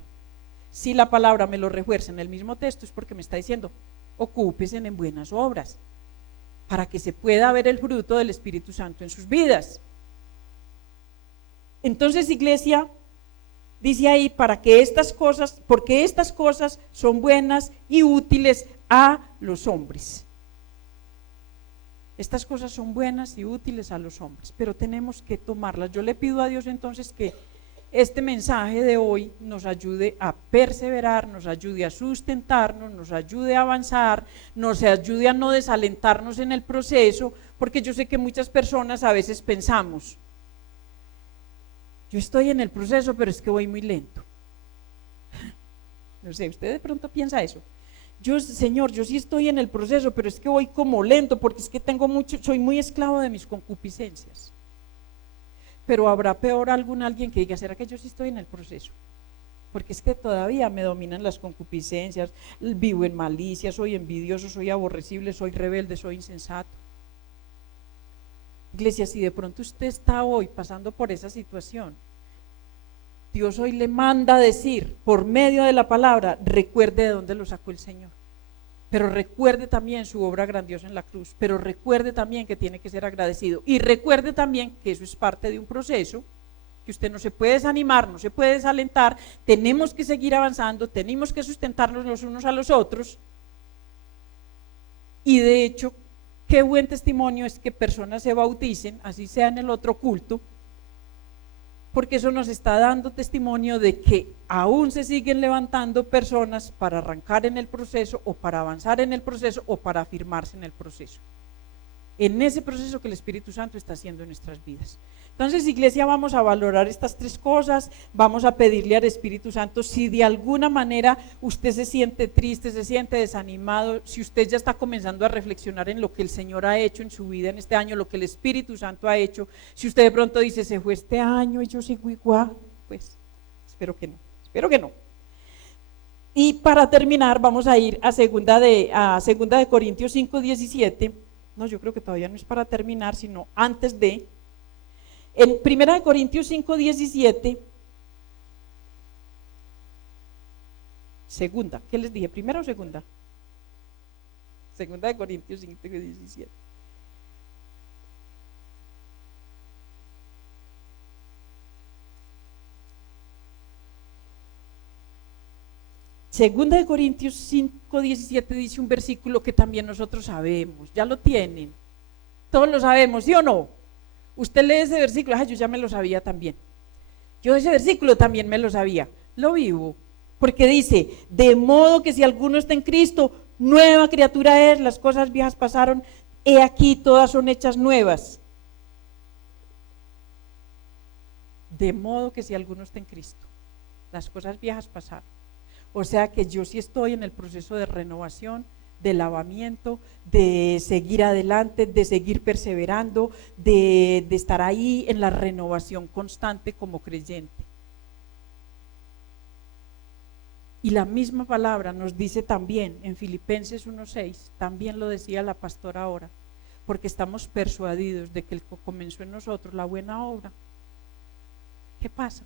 Si la palabra me lo refuerza en el mismo texto es porque me está diciendo, ocúpese en buenas obras, para que se pueda ver el fruto del Espíritu Santo en sus vidas. Entonces, iglesia, dice ahí, porque estas cosas son buenas y útiles a los hombres. Estas cosas son buenas y útiles a los hombres, pero tenemos que tomarlas. Yo le pido a Dios entonces que este mensaje de hoy nos ayude a perseverar, nos ayude a sustentarnos, nos ayude a avanzar, nos ayude a no desalentarnos en el proceso, porque yo sé que muchas personas a veces pensamos, yo estoy en el proceso, pero es que voy muy lento. No sé, usted de pronto piensa eso. Señor, yo sí estoy en el proceso, pero es que voy como lento, porque es que soy muy esclavo de mis concupiscencias. Pero habrá peor alguien que diga, ¿será que yo sí estoy en el proceso? Porque es que todavía me dominan las concupiscencias, vivo en malicia, soy envidioso, soy aborrecible, soy rebelde, soy insensato. Iglesia, si de pronto usted está hoy pasando por esa situación, Dios hoy le manda a decir, por medio de la palabra, recuerde de dónde lo sacó el Señor. Pero recuerde también su obra grandiosa en la cruz, pero recuerde también que tiene que ser agradecido, y recuerde también que eso es parte de un proceso, que usted no se puede desanimar, no se puede desalentar, tenemos que seguir avanzando, tenemos que sustentarnos los unos a los otros, y de hecho, qué buen testimonio es que personas se bauticen, así sea en el otro culto, porque eso nos está dando testimonio de que aún se siguen levantando personas para arrancar en el proceso, o para avanzar en el proceso, o para afirmarse en el proceso, en ese proceso que el Espíritu Santo está haciendo en nuestras vidas. Entonces, iglesia, vamos a valorar estas 3 cosas, vamos a pedirle al Espíritu Santo, si de alguna manera usted se siente triste, se siente desanimado, si usted ya está comenzando a reflexionar en lo que el Señor ha hecho en su vida en este año, lo que el Espíritu Santo ha hecho, si usted de pronto dice, se fue este año y yo sigo igual, pues espero que no. Y para terminar vamos a ir a segunda de Corintios 5:17. No, yo creo que todavía no es para terminar, sino antes de. En 1 Corintios 5:17, segunda, ¿qué les dije? ¿Primera o segunda? Segunda de Corintios 5:17. Segunda de Corintios 5:17 dice un versículo que también nosotros sabemos, ya lo tienen, todos lo sabemos, ¿sí o no? Usted lee ese versículo, yo ya me lo sabía también, yo ese versículo también me lo sabía, lo vivo, porque dice, de modo que si alguno está en Cristo, nueva criatura es, las cosas viejas pasaron, he aquí todas son hechas nuevas. De modo que si alguno está en Cristo, las cosas viejas pasaron. O sea que yo sí estoy en el proceso de renovación, de lavamiento, de seguir adelante, de seguir perseverando, de estar ahí en la renovación constante como creyente. Y la misma palabra nos dice también en Filipenses 1:6, también lo decía la pastora ahora, porque estamos persuadidos de que el que comenzó en nosotros la buena obra. ¿Qué pasa?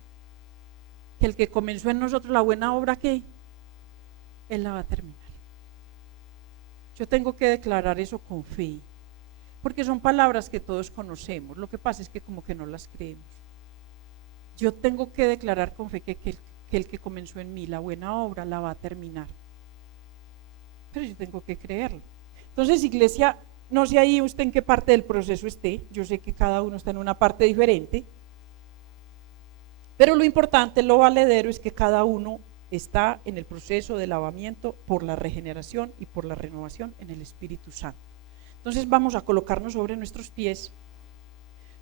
Que el que comenzó en nosotros la buena obra, ¿qué? Él la va a terminar. Yo tengo que declarar eso con fe, porque son palabras que todos conocemos. Lo que pasa es que como que no las creemos. Yo tengo que declarar con fe que el que comenzó en mí la buena obra la va a terminar. Pero yo tengo que creerlo. Entonces, iglesia, no sé ahí usted en qué parte del proceso esté. Yo sé que cada uno está en una parte diferente. Pero lo importante, lo valedero es que cada uno está en el proceso de lavamiento por la regeneración y por la renovación en el Espíritu Santo. Entonces vamos a colocarnos sobre nuestros pies.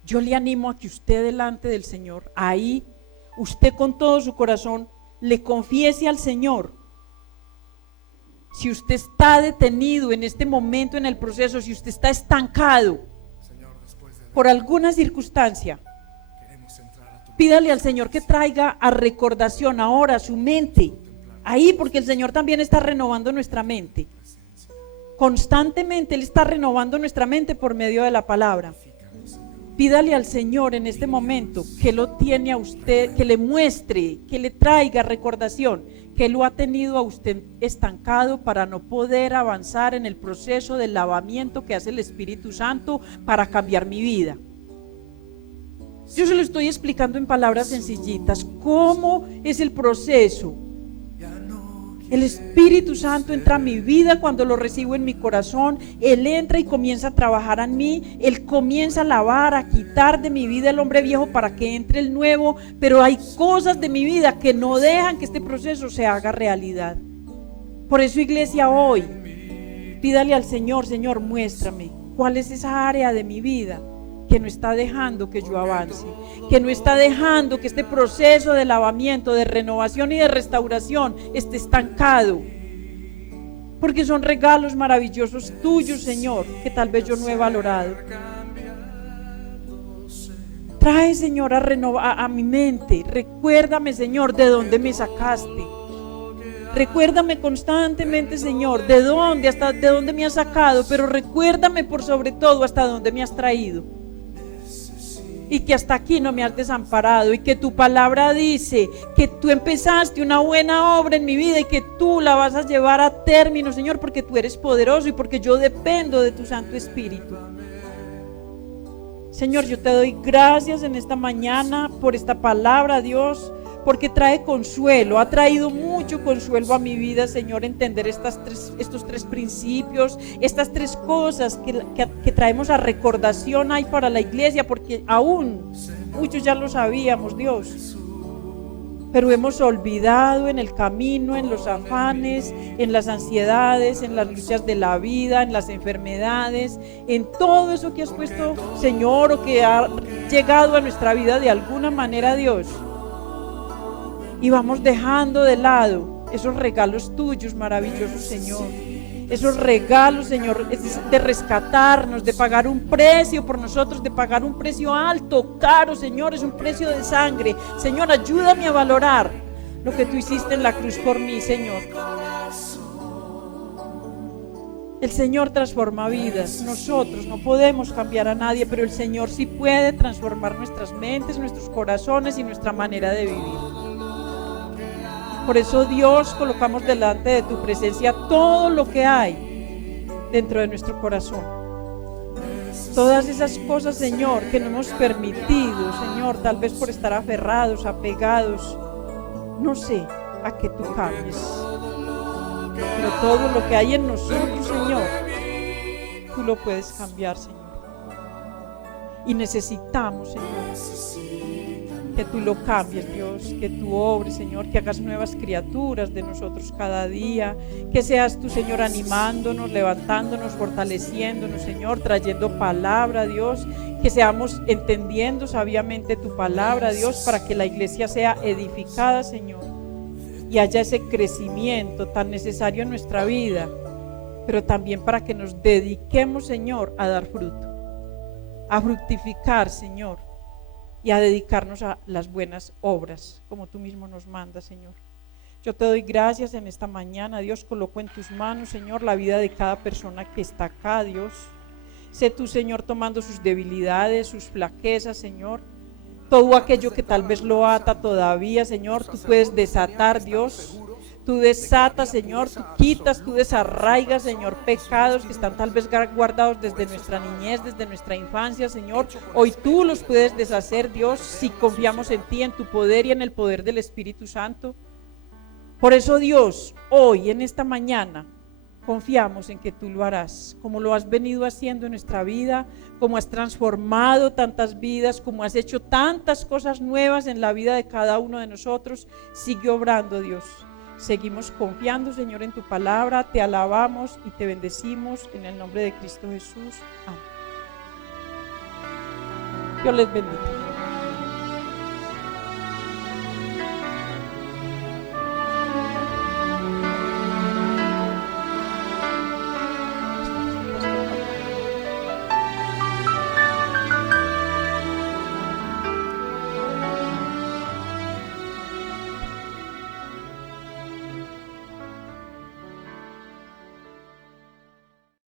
Yo le animo a que usted delante del Señor, ahí, usted con todo su corazón, le confiese al Señor. Si usted está detenido en este momento en el proceso, si usted está estancado por alguna circunstancia, pídale al Señor que traiga a recordación ahora su mente, ahí, porque el Señor también está renovando nuestra mente. Constantemente Él está renovando nuestra mente por medio de la palabra. Pídale al Señor en este momento que lo tiene a usted, que le muestre, que le traiga recordación, que lo ha tenido a usted estancado para no poder avanzar en el proceso del lavamiento que hace el Espíritu Santo para cambiar mi vida. Yo se lo estoy explicando en palabras sencillitas, cómo es el proceso. El Espíritu Santo entra a mi vida cuando lo recibo en mi corazón. Él entra y comienza a trabajar en mí. Él comienza a lavar, a quitar de mi vida el hombre viejo para que entre el nuevo. Pero hay cosas de mi vida que no dejan que este proceso se haga realidad. Por eso, iglesia, hoy pídale al Señor: Señor, muéstrame cuál es esa área de mi vida que no está dejando que yo avance, que no está dejando que este proceso de lavamiento, de renovación y de restauración esté estancado, porque son regalos maravillosos tuyos, Señor, que tal vez yo no he valorado. Trae, Señor, a mi mente, recuérdame, Señor, de dónde me sacaste. Recuérdame constantemente, Señor, de dónde me has sacado, pero recuérdame por sobre todo hasta dónde me has traído. Y que hasta aquí no me has desamparado, y que tu palabra dice que tú empezaste una buena obra en mi vida y que tú la vas a llevar a término, Señor, porque tú eres poderoso y porque yo dependo de tu Santo Espíritu. Señor, yo te doy gracias en esta mañana por esta palabra, Dios, porque trae consuelo, ha traído mucho consuelo a mi vida, Señor, entender estos tres principios, estas tres cosas que traemos a recordación ahí para la iglesia, porque aún muchos ya lo sabíamos, Dios, pero hemos olvidado en el camino, en los afanes, en las ansiedades, en las luchas de la vida, en las enfermedades, en todo eso que has puesto, Señor, o que ha llegado a nuestra vida de alguna manera, Dios. Y vamos dejando de lado esos regalos tuyos maravillosos, Señor. Esos regalos, Señor, de rescatarnos, de pagar un precio por nosotros, de pagar un precio alto, caro, Señor, es un precio de sangre. Señor, ayúdame a valorar lo que tú hiciste en la cruz por mí, Señor. El Señor transforma vidas. Nosotros no podemos cambiar a nadie, pero el Señor sí puede transformar nuestras mentes, nuestros corazones y nuestra manera de vivir. Por eso, Dios, colocamos delante de tu presencia todo lo que hay dentro de nuestro corazón. Todas esas cosas, Señor, que no hemos permitido, Señor, tal vez por estar aferrados, apegados, no sé, a que tú cambies. Pero todo lo que hay en nosotros, Señor, tú lo puedes cambiar, Señor. Y necesitamos, Señor, que tú lo cambies, Dios, que tú obres, Señor, que hagas nuevas criaturas de nosotros cada día, que seas tú, Señor, animándonos, levantándonos, fortaleciéndonos, Señor, trayendo palabra, Dios, que seamos entendiendo sabiamente tu palabra, Dios, para que la iglesia sea edificada, Señor, y haya ese crecimiento tan necesario en nuestra vida, pero también para que nos dediquemos, Señor, a dar fruto, a fructificar, Señor, y a dedicarnos a las buenas obras, como tú mismo nos mandas, Señor. Yo te doy gracias en esta mañana, Dios, coloco en tus manos, Señor, la vida de cada persona que está acá, Dios. Sé tú, Señor, tomando sus debilidades, sus flaquezas, Señor. Todo aquello que tal vez lo ata todavía, Señor, tú puedes desatar, Dios. Tú desatas, Señor, tú quitas, tú desarraigas, Señor, pecados que están tal vez guardados desde nuestra niñez, desde nuestra infancia, Señor. Hoy tú los puedes deshacer, Dios, si confiamos en ti, en tu poder y en el poder del Espíritu Santo. Por eso, Dios, hoy, en esta mañana, confiamos en que tú lo harás, como lo has venido haciendo en nuestra vida, como has transformado tantas vidas, como has hecho tantas cosas nuevas en la vida de cada uno de nosotros. Sigue obrando, Dios. Seguimos confiando, Señor, en tu palabra, te alabamos y te bendecimos en el nombre de Cristo Jesús. Amén. Dios les bendiga.